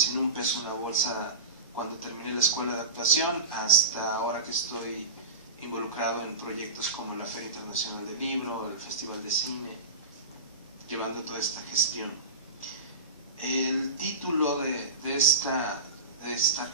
sin un peso en la bolsa cuando terminé la escuela de actuación, hasta ahora que estoy involucrado en proyectos como la Feria Internacional del Libro, el Festival de Cine, llevando toda esta gestión. El título de esta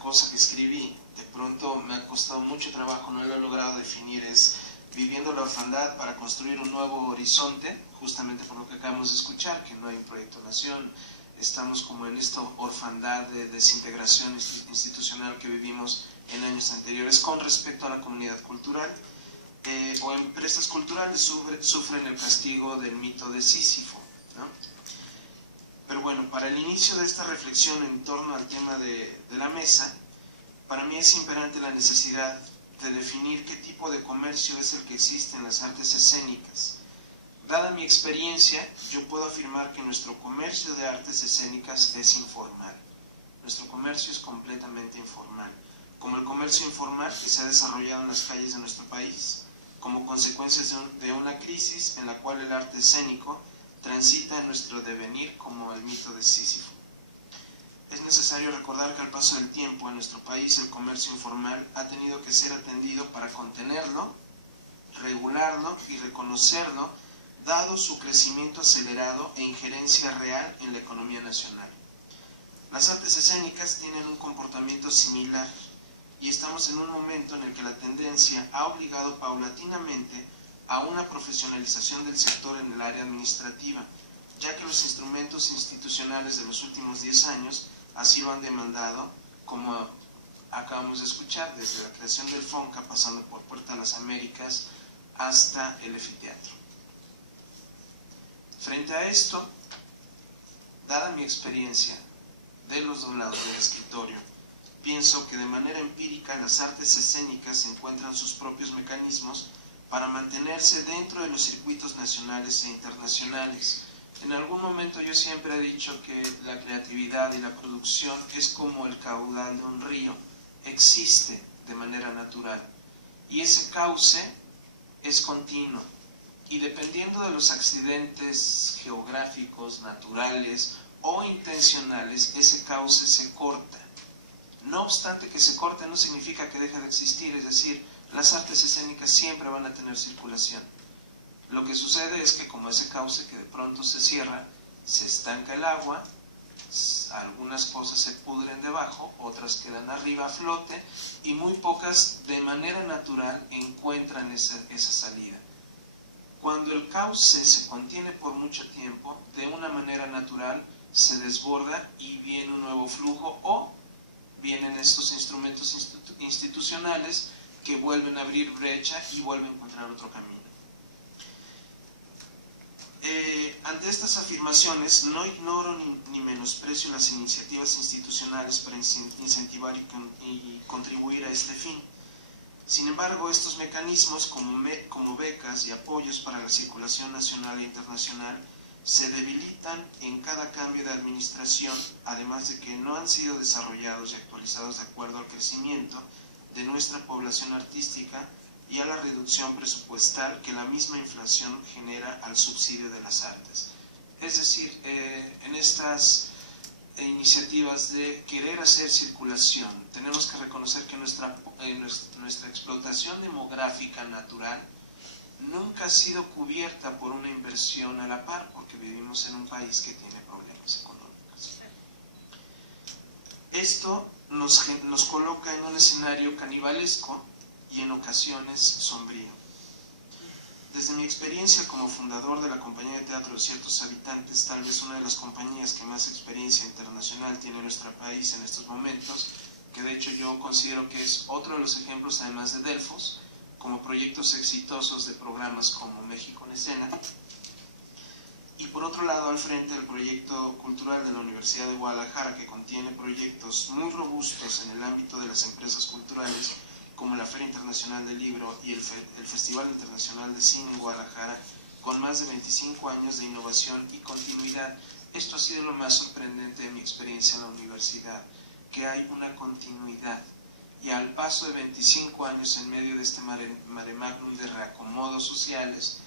cosa que escribí, de pronto me ha costado mucho trabajo, no lo he logrado definir, es Viviendo la orfandad para construir un nuevo horizonte, justamente por lo que acabamos de escuchar, que no hay un proyecto nación, estamos como en esta orfandad de desintegración institucional que vivimos en años anteriores con respecto a la comunidad cultural, o empresas culturales sufren el castigo del mito de Sísifo, ¿no? Pero bueno, para el inicio de esta reflexión en torno al tema de la mesa, para mí es imperante la necesidad de definir qué tipo de comercio es el que existe en las artes escénicas. Dada mi experiencia, yo puedo afirmar que nuestro comercio de artes escénicas es informal. Nuestro comercio es completamente informal, como el comercio informal que se ha desarrollado en las calles de nuestro país, como consecuencias de una crisis en la cual el arte escénico transita en nuestro devenir como el mito de Sísifo. Es necesario recordar que al paso del tiempo en nuestro país el comercio informal ha tenido que ser atendido para contenerlo, regularlo y reconocerlo, dado su crecimiento acelerado e injerencia real en la economía nacional. Las artes escénicas tienen un comportamiento similar y estamos en un momento en el que la tendencia ha obligado paulatinamente a una profesionalización del sector en el área administrativa, ya que los instrumentos institucionales de los últimos 10 años así lo han demandado, como acabamos de escuchar, desde la creación del FONCA, pasando por Puerta a las Américas, hasta el Efiteatro. Frente a esto, dada mi experiencia de los dos lados del escritorio, pienso que de manera empírica las artes escénicas encuentran sus propios mecanismos para mantenerse dentro de los circuitos nacionales e internacionales. En algún momento yo siempre he dicho que la creatividad y la producción es como el caudal de un río, existe de manera natural y ese cauce es continuo y dependiendo de los accidentes geográficos, naturales o intencionales, ese cauce se corta. No obstante que se corte no significa que deje de existir, es decir, las artes escénicas siempre van a tener circulación. Lo que sucede es que como ese cauce que de pronto se cierra, se estanca el agua, algunas cosas se pudren debajo, otras quedan arriba a flote y muy pocas de manera natural encuentran esa salida. Cuando el cauce se contiene por mucho tiempo, de una manera natural se desborda y viene un nuevo flujo o vienen estos instrumentos institucionales que vuelven a abrir brecha y vuelven a encontrar otro camino. Ante estas afirmaciones no ignoro ni menosprecio las iniciativas institucionales para incentivar y contribuir a este fin. Sin embargo, estos mecanismos como becas y apoyos para la circulación nacional e internacional se debilitan en cada cambio de administración, además de que no han sido desarrollados y actualizados de acuerdo al crecimiento de nuestra población artística y a la reducción presupuestal que la misma inflación genera al subsidio de las artes. Es decir, en estas iniciativas de querer hacer circulación, tenemos que reconocer que nuestra explotación demográfica natural nunca ha sido cubierta por una inversión a la par, porque vivimos en un país que tiene problemas económicos. Esto nos coloca en un escenario canibalesco y en ocasiones sombrío. Desde mi experiencia como fundador de la compañía de teatro de ciertos habitantes, tal vez una de las compañías que más experiencia internacional tiene en nuestro país en estos momentos, que de hecho yo considero que es otro de los ejemplos, además de Delfos, como proyectos exitosos de programas como México en Escena, y por otro lado al frente del proyecto cultural de la Universidad de Guadalajara, que contiene proyectos muy robustos en el ámbito de las empresas culturales, como la Feria Internacional del Libro y el Festival Internacional de Cine en Guadalajara, con más de 25 años de innovación y continuidad. Esto ha sido lo más sorprendente de mi experiencia en la universidad, que hay una continuidad. Y al paso de 25 años en medio de este mare magnum de reacomodos sociales,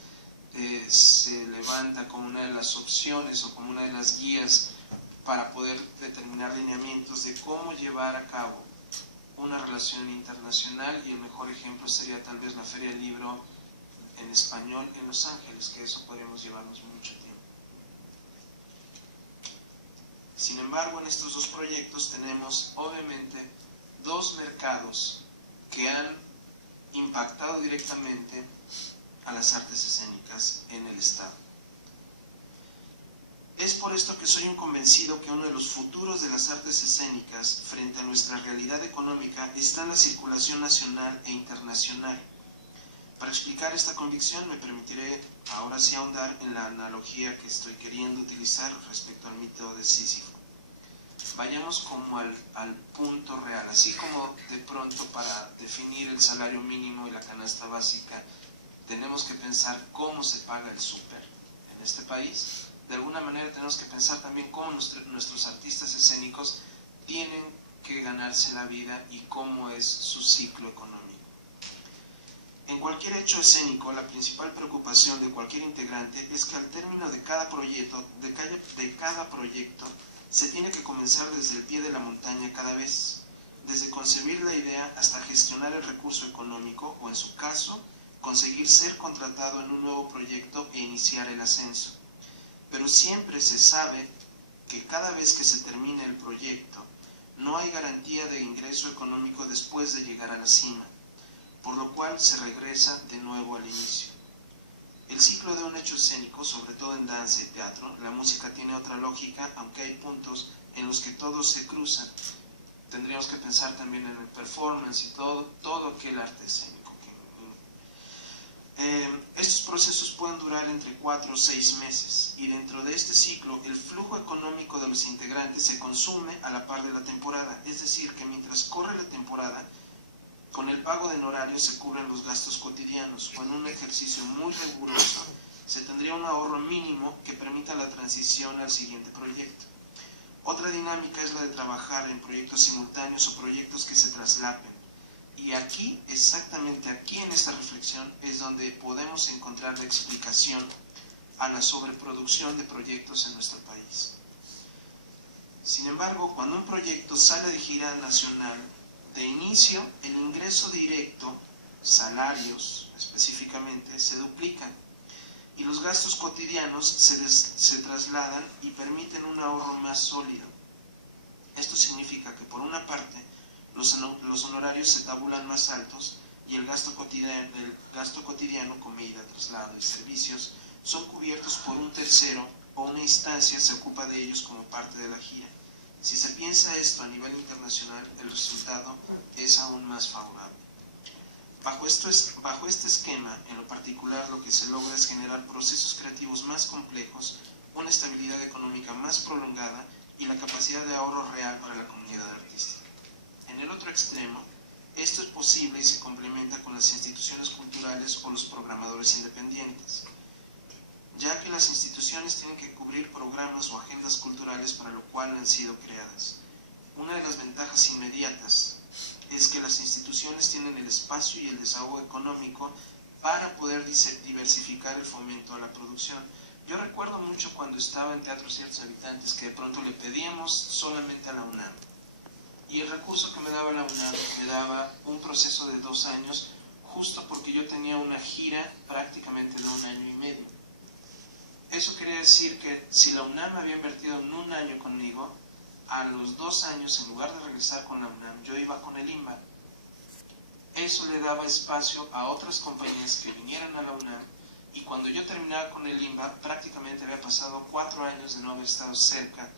se levanta como una de las opciones o como una de las guías para poder determinar lineamientos de cómo llevar a cabo una relación internacional, y el mejor ejemplo sería tal vez la Feria del Libro en español en Los Ángeles, que eso podríamos llevarnos mucho tiempo. Sin embargo, en estos dos proyectos tenemos obviamente dos mercados que han impactado directamente a las artes escénicas en el Estado. Es por esto que soy un convencido que uno de los futuros de las artes escénicas frente a nuestra realidad económica está en la circulación nacional e internacional. Para explicar esta convicción me permitiré ahora sí ahondar en la analogía que estoy queriendo utilizar respecto al mito de Sísifo. Vayamos como al punto real, así como de pronto para definir el salario mínimo y la canasta básica tenemos que pensar cómo se paga el súper en este país. De alguna manera tenemos que pensar también cómo nuestros artistas escénicos tienen que ganarse la vida y cómo es su ciclo económico. En cualquier hecho escénico, la principal preocupación de cualquier integrante es que al término de cada proyecto, se tiene que comenzar desde el pie de la montaña cada vez, desde concebir la idea hasta gestionar el recurso económico o, en su caso, conseguir ser contratado en un nuevo proyecto e iniciar el ascenso. Pero siempre se sabe que cada vez que se termine el proyecto, no hay garantía de ingreso económico después de llegar a la cima, por lo cual se regresa de nuevo al inicio. El ciclo de un hecho escénico, sobre todo en danza y teatro, la música tiene otra lógica, aunque hay puntos en los que todos se cruzan. Tendríamos que pensar también en el performance y todo aquel arte escénico. Estos procesos pueden durar entre 4 o 6 meses, y dentro de este ciclo el flujo económico de los integrantes se consume a la par de la temporada, es decir, que mientras corre la temporada, con el pago de honorarios se cubren los gastos cotidianos, o en un ejercicio muy riguroso se tendría un ahorro mínimo que permita la transición al siguiente proyecto. Otra dinámica es la de trabajar en proyectos simultáneos o proyectos que se traslapen. Y aquí, exactamente aquí en esta reflexión, es donde podemos encontrar la explicación a la sobreproducción de proyectos en nuestro país. Sin embargo, cuando un proyecto sale de gira nacional, de inicio, el ingreso directo, salarios específicamente, se duplican y los gastos cotidianos se trasladan y permiten un ahorro más sólido. Esto significa que, por una parte, los honorarios se tabulan más altos y el gasto cotidiano, comida, traslado y servicios, son cubiertos por un tercero o una instancia se ocupa de ellos como parte de la gira. Si se piensa esto a nivel internacional, el resultado es aún más favorable. Bajo este esquema, en lo particular, lo que se logra es generar procesos creativos más complejos, una estabilidad económica más prolongada y la capacidad de ahorro real para la comunidad artística. En el otro extremo, esto es posible y se complementa con las instituciones culturales o los programadores independientes, ya que las instituciones tienen que cubrir programas o agendas culturales para lo cual han sido creadas. Una de las ventajas inmediatas es que las instituciones tienen el espacio y el desahogo económico para poder diversificar el fomento a la producción. Yo recuerdo mucho cuando estaba en Teatro Ciertos Habitantes que de pronto le pedíamos solamente a la UNAM. Y el recurso que me daba la UNAM me daba un proceso de 2 años, justo porque yo tenía una gira prácticamente de 1 año y medio. Eso quería decir que si la UNAM había invertido en 1 año conmigo, a los 2 años, en lugar de regresar con la UNAM, yo iba con el IMBA. Eso le daba espacio a otras compañías que vinieran a la UNAM, y cuando yo terminaba con el IMBA, prácticamente había pasado 4 años de no haber estado cerca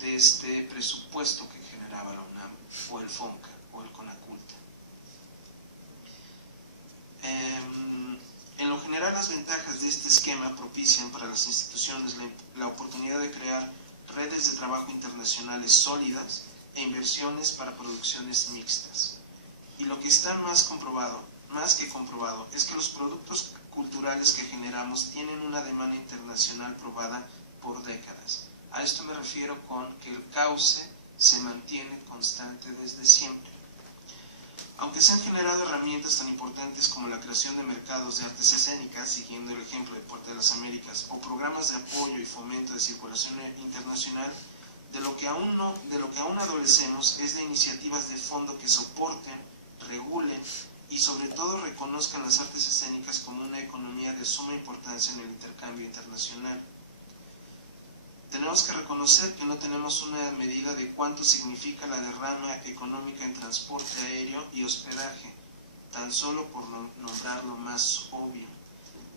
de este presupuesto que generaba la UNAM, o el FONCA, o el CONACULTA. En lo general, las ventajas de este esquema propician para las instituciones la oportunidad de crear redes de trabajo internacionales sólidas e inversiones para producciones mixtas. Y lo que está más que comprobado, es que los productos culturales que generamos tienen una demanda internacional probada por décadas. A esto me refiero con que el cauce se mantiene constante desde siempre. Aunque se han generado herramientas tan importantes como la creación de mercados de artes escénicas, siguiendo el ejemplo de Puerta de las Américas, o programas de apoyo y fomento de circulación internacional, De lo que aún adolecemos es de iniciativas de fondo que soporten, regulen y sobre todo reconozcan las artes escénicas como una economía de suma importancia en el intercambio internacional. Tenemos que reconocer que no tenemos una medida de cuánto significa la derrama económica en transporte aéreo y hospedaje, tan solo por nombrar lo más obvio.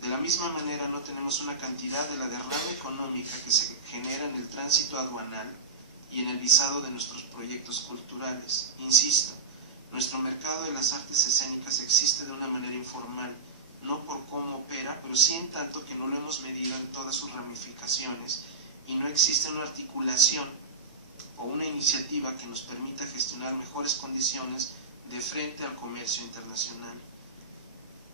De la misma manera no tenemos una cantidad de la derrama económica que se genera en el tránsito aduanal y en el visado de nuestros proyectos culturales. Insisto, nuestro mercado de las artes escénicas existe de una manera informal, no por cómo opera, pero sí en tanto que no lo hemos medido en todas sus ramificaciones y no existe una articulación o una iniciativa que nos permita gestionar mejores condiciones de frente al comercio internacional.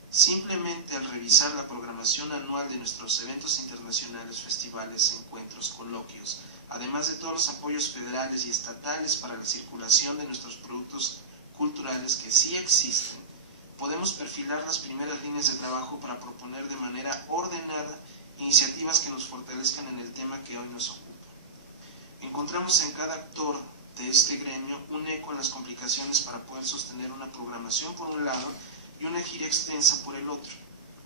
Simplemente al revisar la programación anual de nuestros eventos internacionales, festivales, encuentros, coloquios, además de todos los apoyos federales y estatales para la circulación de nuestros productos culturales que sí existen, podemos perfilar las primeras líneas de trabajo para proponer de manera ordenada iniciativas que nos fortalezcan en el tema que hoy nos ocupa. Encontramos en cada actor de este gremio un eco en las complicaciones para poder sostener una programación por un lado y una gira extensa por el otro.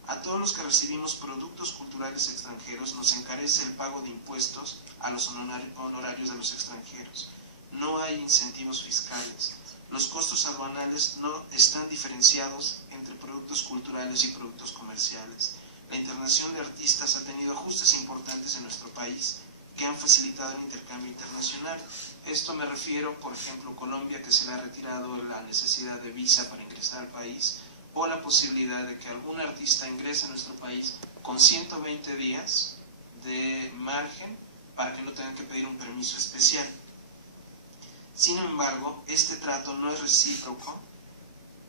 A todos los que recibimos productos culturales extranjeros nos encarece el pago de impuestos a los honorarios de los extranjeros. No hay incentivos fiscales. Los costos aduanales no están diferenciados entre productos culturales y productos comerciales. La internación de artistas ha tenido ajustes importantes en nuestro país que han facilitado el intercambio internacional. Esto me refiero, por ejemplo, Colombia, que se le ha retirado la necesidad de visa para ingresar al país, o la posibilidad de que algún artista ingrese a nuestro país con 120 días de margen para que no tengan que pedir un permiso especial. Sin embargo, este trato no es recíproco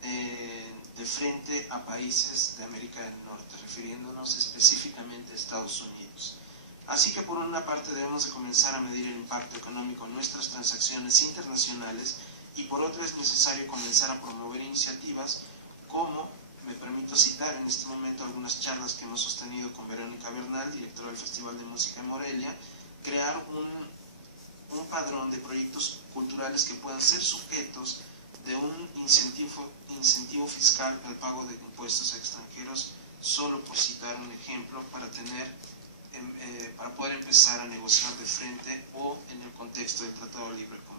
de frente a países de América del Norte, refiriéndonos específicamente a Estados Unidos. Así que por una parte debemos de comenzar a medir el impacto económico en nuestras transacciones internacionales y por otra es necesario comenzar a promover iniciativas como, me permito citar en este momento algunas charlas que hemos sostenido con Verónica Bernal, directora del Festival de Música en Morelia, crear un padrón de proyectos culturales que puedan ser sujetos de un incentivo fiscal al pago de impuestos a extranjeros, solo por citar un ejemplo, para poder empezar a negociar de frente o en el contexto del Tratado de Libre Comercio.